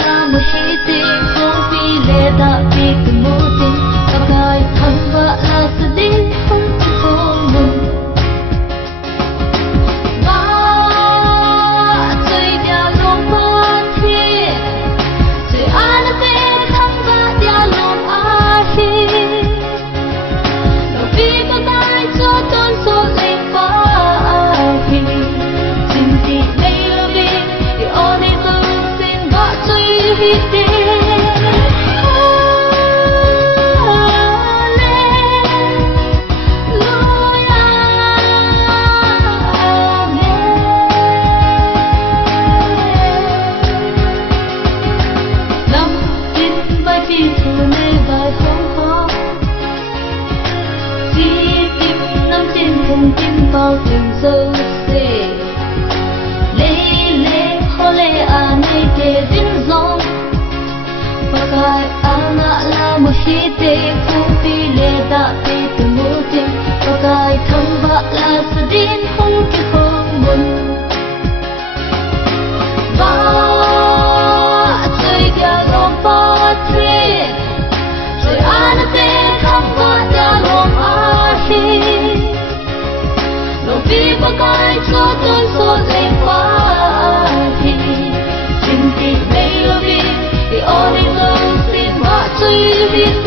la muhiti kopi leda big moti pakai thamba la sedih pun ba chui dia lomba thi chui ana te thamba dia lomba hi lo bi pakai cho ton so le pa hi sinti le lo bi the only bao tình dâu xề lê lê khó lê à nay để vinh dòng pakai ana la muhite kopi leda pe tumuti pakai thamba la sedin hong ki hong mun ba chui dia lomba tre chui ana te thamba dia lomba hi Bi pakai cho ton so le pa hi Jinti mei lo bi the only love in ma chui